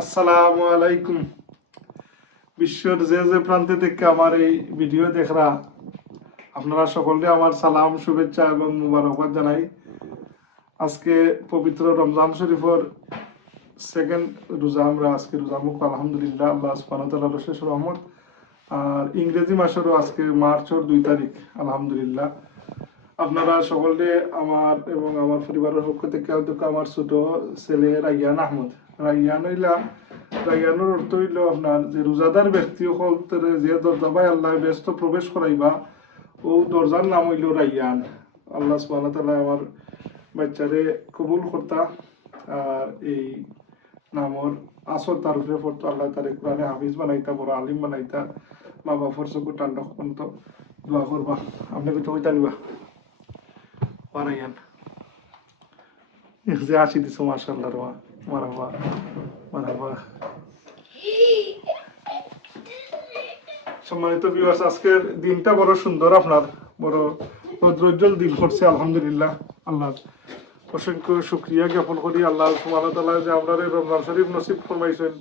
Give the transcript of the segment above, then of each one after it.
আসসালামু আলাইকুম। বিশ্বের যে যে প্রান্তে থেকে আমার এই ভিডিও দেখরা আপনারা সকলকে আমার সালাম, শুভেচ্ছা এবং মুবারকবাদ জানাই। আজকে পবিত্র রমজান শরীফের সেকেন্ড রোজা, আমরা আজকে রোজা মুখ আলহামদুলিল্লাহ, আল্লাহ সুবহানাহু ওয়া তাআলার অশেষ রহমত। আর ইংরেজি মাসেরও আজকে মার্চের 2 তারিখ আলহামদুলিল্লাহ। আপনারা সকলে আমার এবং আমার পরিবারের পক্ষ থেকে আমার ছোট ছেলে রাইয়ান আহমদ, রাইয়ানোর অর্থ হইল আপনার যে রোজাদার ব্যক্তি সকল যে দরজাবাই আল্লাহ ব্যস্ত প্রবেশ করাইবা ও দরজার নাম হইল রাইয়ান। আল্লাহ সুবহানাহু ওয়া তাআলা আমার বাচ্চারে কবুল করতা আর এই নামর আসর তার উপরে পড়তো, আল্লাহ তারে কোরআনে হাফিজ বানাইতা, বড় আলিম বানাইতা, মা বাবার চকু টান্ডা পর্যন্ত দোয়া করবা। আপনি তো হইতা নিবা বানাইয়ান যে আসি দিছো মাশাআল্লাহ রওয়া মারহাবা মারহাবা। সম্মানিত ভিউয়ার্স, আজকের দিনটা বড় সুন্দর, আপনার বড় রৌদ্রোজ্জ্বল দিন করছে আলহামদুলিল্লাহ। আল্লাহর অসংখ্য শুকরিয়া জ্ঞাপন করি আল্লাহ সুবহানাহু ওয়া তাআলা যে আমরা রমজান শরীফ নসিব ফরমাইছেন,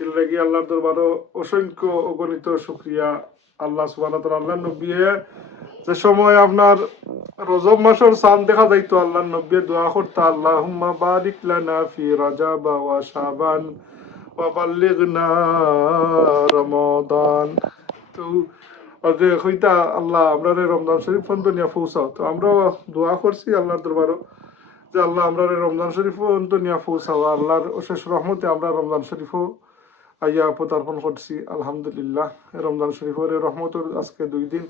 এর লাগি আল্লাহর দরবারে অসংখ্য অগণিত শুকরিয়া। আল্লাহ সুবহানাহু ওয়া তাআলা আল্লাহর নবী যে সময় আপনার রজব মাসের চাঁদ দেখা যাইতো, আল্লাহর নবী দোয়া করতা, আল্লাহুম্মা বারিক লানা ফি রাজাব ওয়া শাবান ওয়া বাল্লিগনা রমাদান। তো যে কইতা আল্লাহ আমরা রমজান শরীফ পর্যন্ত নিয়ে পৌঁছাও। তো আমরা দোয়া করছি আল্লাহর দরবারে যে আল্লাহ আমরা রমজান শরীফ পর্যন্ত নিয়ে পৌঁছাও। আল্লাহর অশেষ রহমতে আমরা রমজান শরীফও আইয়া পদার্পণ করছি আলহামদুলিল্লাহ। রমজান শরীফের রহমতের আজকে 2 দিন।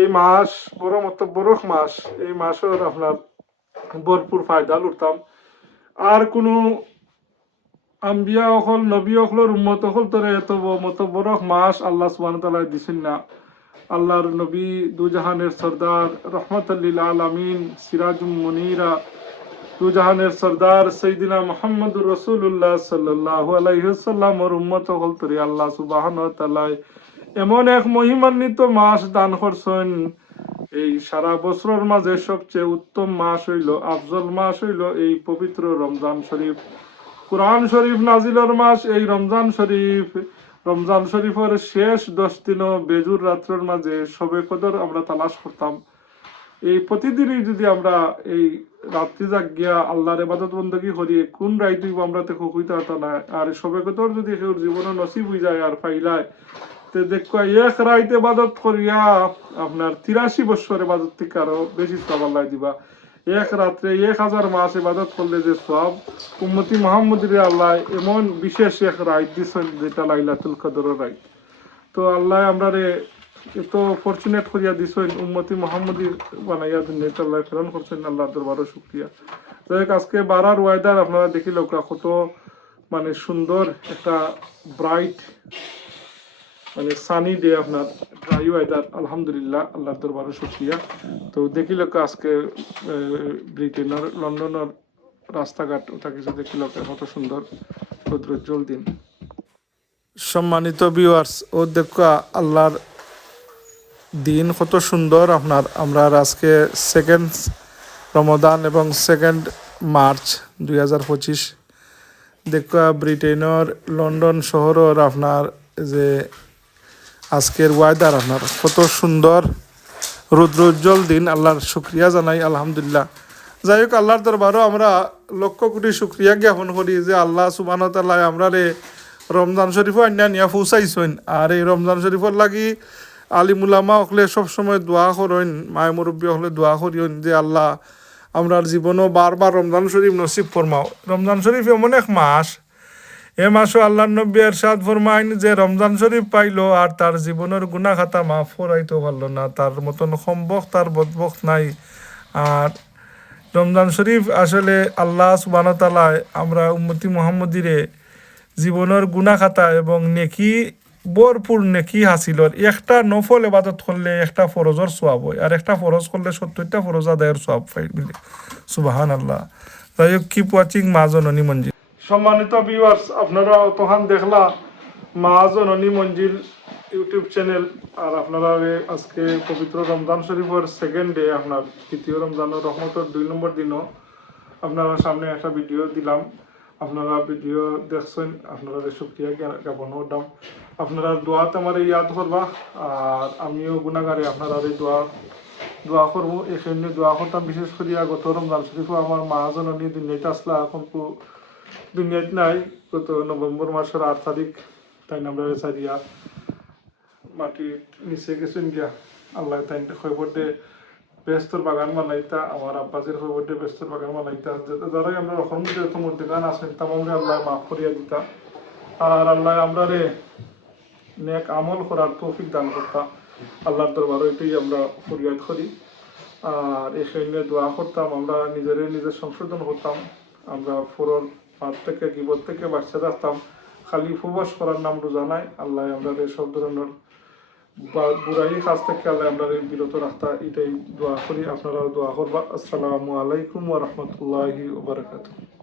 এই মাস বড় বড় মাস, এই মাসের আপনার ভরপুর ফায়দা লুটতাম। আর কোনো আম্বিয়া অকল নবী অকলের উম্মত অকল তোরে এত বড় মাস আল্লাহ সুবহানাহু ওয়া তাআলা দিছেন না। আল্লাহর নবী দুজাহানের সরদার রহমাতুল লিল আলামিন সিরাজুম মুনীরা দুজাহানের সরদার সাইয়্যিদিনা মুহাম্মদুর রাসূলুল্লাহ সাল্লাল্লাহু আলাইহি ওয়াসাল্লামের উম্মত হল তরি আল্লাহ সুবহানাহু ওয়া তাআলা এমন এক মহিমান্বিত মাস দান করছেন। এই সারা বছরের মাঝে সবচেয়ে উত্তম মাস হইল, আফজল মাস হইল এই পবিত্র রমজান শরীফ। কুরআন শরীফ নাজিলের মাস এই রমজান শরীফ। রমজান শরীফের শেষ 10 দিন বেজুর রাত্রের মাঝে শবে কদর আমরা তালাশ করতাম। এই প্রতিদিনই যদি আমরা এই রাত্রি জাগিয়া আল্লাহর ইবাদত বندگی করি, কোন রাইতে আমরা তো কইতে হতো না। আর শবে কদর যদি কেউ জীবনে নসিব হয়ে যায় আর পাইলায়, তে দেখো এক রাইতে ইবাদত করিয়া আপনার 83 বছর ইবাদত থেকে আরো বেশি সওয়াব আল্লাহ দিবা। এক রাত্রে 1000 মাস ইবাদত করলে যে সওয়াব, উম্মতি মুহাম্মদের আল্লাহ এমন বিশেষ এক রাত দিছেন যেটা লাইলাতুল কদরের রাত। তো আল্লাহ আমরারে এত ফরচুনেট করিয়া দিছেন, উম্মতি মুহাম্মদী বানাইয়া দুনিয়াতে আল্লাহ প্রেরণ করছেন, আল্লাহর দরবারে শুকরিয়া। যাই হোক, আজকে বারার ওয়েদার আপনারা দেখিল কত মানে সুন্দর একটা ব্রাইট মানে সানি ডে, আপনার ড্রাই ওয়েদার আলহামদুলিল্লাহ, আল্লাহর দরবারে শুকরিয়া। তো দেখিল আজকে ব্রিটেনের লন্ডনের রাস্তাঘাট ওটা কিছু দেখিল কত সুন্দর রৌদ্রোজ্জ্বল দিন। সম্মানিত ভিউয়ার্স, ও দেখো আল্লাহর দিন কত সুন্দর আপনার। আমরা আজকে সেকেন্ড রমাদান এবং 2 মার্চ 2025 দেখো ব্রিটেনের লন্ডন শহরের আপনার যে আজকের ওয়েদার আপনার কত সুন্দর রৌদ্রোজ্জ্বল দিন। আল্লাহর শুকরিয়া জানাই আলহামদুলিল্লাহ। যাই হোক, আল্লাহর দরবারও আমরা লক্ষ কোটি শুকরিয়া জ্ঞাপন করি যে আল্লাহ সুবহানাহু ওয়া তাআলা আমরারে রমজান শরীফও আনিয়া নিয়া পৌঁছাইছেন। আর এই রমজান শরীফের লাগি আলিমুলামা হকলে সবসময় দোয়া করেন, মায় মুরব্বী হলে দোয়া করিয়েন যে আল্লাহ আমরার জীবনও বারবার রমজান শরীফ নসিব ফরমাও। রমজান শরীফ এমন এক মাস, এ মাসও আল্লাহর নবী ইরশাদ ফরমাইন যে রমজান শরীফ পাইলো আর তার জীবনের গুনাহ খাতা মাফ করাইতে পারলো না, তার মতন সম্বক তার বদবক নাই। আর রমজান শরীফ আসলে আল্লাহ সুবহানাহু ওয়া তাআলা আমরা উম্মতি মুহাম্মদীরে জীবনের গুনাহ খাতা এবং নেকি ভরপুর নেকি হাসিলর। একটা নফল ইবাদত করলে একটা ফরজের সওয়াব হয়, আর একটা ফরজ করলে 70টা ফরজ আদায়ের সওয়াব পাই মিলে। সুবহানাল্লাহ। যাই হোক, কিপ ওয়াচিং মা জননী মঞ্জিল। সম্মানিত ভিউয়ার্স, আপনারা তখন দেখলা মা জননী মঞ্জিল ইউটিউব চ্যানেল। আর আপনারা আজকে পবিত্র রমজান শরীফের সেকেন্ড ডে, আপনার তৃতীয় রমজানের রহমতের 2 নম্বর দিনও আপনার সামনে একটা ভিডিও দিলাম। আপনারা ভিডিও দেখছেন, আপনারা শুক্রিয়া জ্ঞাপন করলাম। আপনারা দোয়াত আমার ইয়াদ করবা, আর আমিও গুণাগারে আপনারা এই দোয়া করবো। এখানে দোয়া করতাম বিশেষ করে গত রমজান শরীফ আমার মা জননী দুনিয়াতে আসলা, এখন তো দুনিয়াতে নাই। গত নভেম্বর মাসের 8 তারিখ তাই আমরা সারিয়া মাটির নিচে গেছেন গিয়া। আল্লাহ তাই খবর দে ব্যস্তর বাগান বানাইতা, আমার আব্বাসের খবর দে ব্যস্তর বাগান বানাইতা। যারাই আমরা রকম মধ্যে গান আছেন তামামরে আল্লাহ মাফ করিয়া দিতা, আর আল্লাহ আমরা রে নেক আমল করার তৌফিক দান করতা। আল্লাহর দরবারে এটাই আমরা ফরিয়াদ করি। আর এখানে দোয়া করতাম, আমরা নিজের সংশোধন করতাম, আমরা ফোরন হাত থেকে গিবত থেকে বাচ্চা রাখতাম, খালি উপবাস করার নাম রোজা নাই। আল্লাহ আমরা সব ধরনের বুড়াই কাজ থেকে আল্লাহ আমরা বিরত রাখতা, এটাই দোয়া করি। আপনারাও দোয়া করবা। আসসালামু আলাইকুম ওয়া রাহমাতুল্লাহি ওয়া বারাকাতুহু।